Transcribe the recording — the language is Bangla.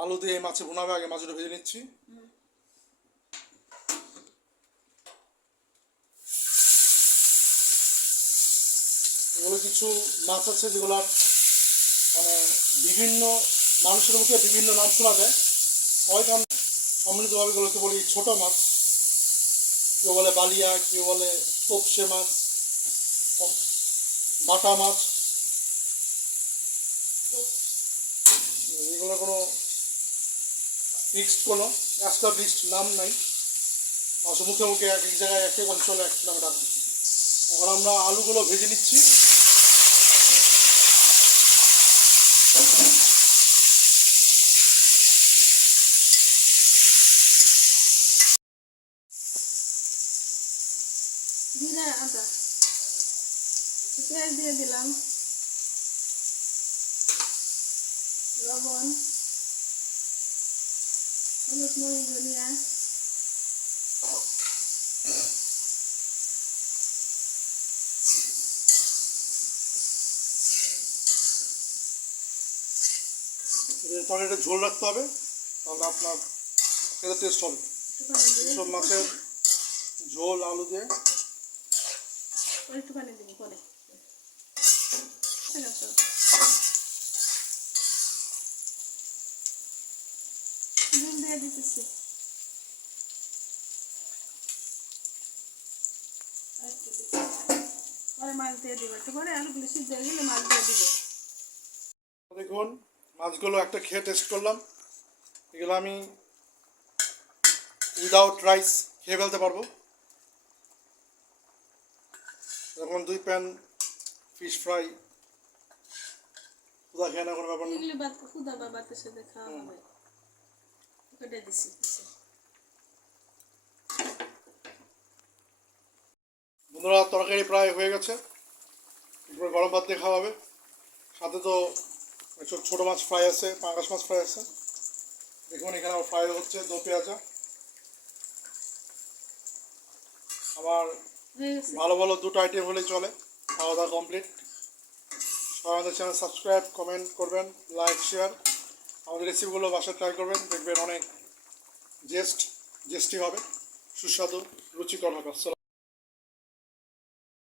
আলু দিয়ে মাছে ভুনাবে, আগে মাছটা ভেজে নিচ্ছি। এগুলো কিছু মাছ আছে যেগুলো মানে বিভিন্ন মানুষের মুখে বিভিন্ন নাম শোনা যায়, সবাইকে আমি সম্মিলিতভাবে এগুলোকে বলি ছোট মাছ। কেউ বলে বালিয়া, কেউ বলে তোপসে মাছ, বাটা মাছ। এগুলো কোনো ফিক্সড কোনো এস্টাবলিশড নাম নাই, মুখে মুখে এক এক জায়গায় এক এক অঞ্চলে এক নামে ডাকা। এখন আমরা আলুগুলো ভেজে নিচ্ছি। জিরা আদা পেঁয়াজ দিয়ে দিলাম, লবণ, হলুদ, মরিচ, ধনিয়া, তরকারিটা ঝোল রাখতে হবে, তাহলে আপনার খেতে টেস্ট হবে। সব মাছের ঝোল আলু দিয়ে একটু পানি দিব পরে। নুন দিয়ে দিতেছি, পরে মাছ দিয়ে দিব, একটু পরে আলুগুলো সিদ্ধ হয়ে গেলে মাছ দিয়ে দিব। দেখুন মাছগুলো একটা খেয়ে টেস্ট করলাম। এগুলো আমি উইদাউট রাইস খেয়ে ফেলতে পারবো। যখন 2 প্যান ফিশ ফ্রাই খুদা খেয়ে না কোনো ব্যাপার না। এগুলো খুদা বা ভাতের সাথে খাওয়া হবে। কেটে দিছি বন্ধুরা, তরকারি প্রায় হয়ে গেছে, এরপর গরম ভাত দিয়ে খাওয়া হবে। সাথে তো ছোটো মাছ ফ্রাই আছে, পাঙ্গাস মাছ ফ্রাই আছে। দেখুন এখানে আমার ফ্রাই হচ্ছে দো পেঁয়াজা। আমার ভালো ভালো দুটো আইটেম হলেই চলে, খাওয়া দাওয়া কমপ্লিট। সবাই আমাদের চ্যানেল সাবস্ক্রাইব, কমেন্ট করবেন, লাইক, শেয়ার। আমাদের রেসিপিগুলো বাসায় ট্রাই করবেন, দেখবেন অনেক জেস্টি হবে, সুস্বাদু, রুচিকর হবে। আসসালাম।